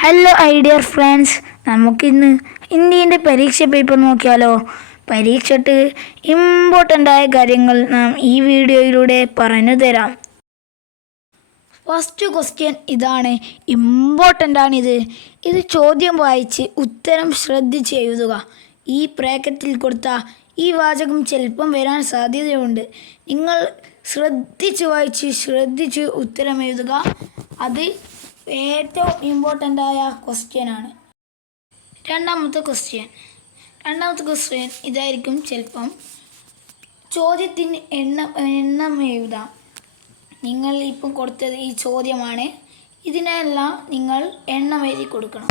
Hello ഐഡിയർ friends, നമുക്കിന്ന് ഹിന്ദീൻ്റെ പരീക്ഷ paper നോക്കിയാലോ. പരീക്ഷയ്ക്ക് ഇമ്പോർട്ടൻ്റ് ആയ കാര്യങ്ങൾ നാം ഈ വീഡിയോയിലൂടെ പറഞ്ഞു തരാം. ഫസ്റ്റ് ക്വസ്റ്റ്യൻ ഇതാണ്, ഇമ്പോർട്ടൻ്റ് ആണിത്. ഇത് ചോദ്യം വായിച്ച് ഉത്തരം ശ്രദ്ധിച്ച് എഴുതുക. ഈ ബ്രാക്കറ്റിൽ കൊടുത്ത ഈ വാചകം ചിലപ്പം വരാൻ സാധ്യതയുണ്ട്. നിങ്ങൾ ശ്രദ്ധിച്ച് വായിച്ച് ശ്രദ്ധിച്ച് ഉത്തരം എഴുതുക. അത് ഏറ്റവും ഇമ്പോർട്ടൻ്റ് ആയ ക്വസ്റ്റ്യനാണ്. രണ്ടാമത്തെ ക്വസ്റ്റ്യൻ ഇതായിരിക്കും. ചിലപ്പം ചോദ്യത്തിന് എണ്ണം എഴുതാം. നിങ്ങൾ ഇപ്പം കൊടുത്തത് ഈ ചോദ്യമാണ്. ഇതിനെല്ലാം നിങ്ങൾ എണ്ണം എഴുതി കൊടുക്കണം.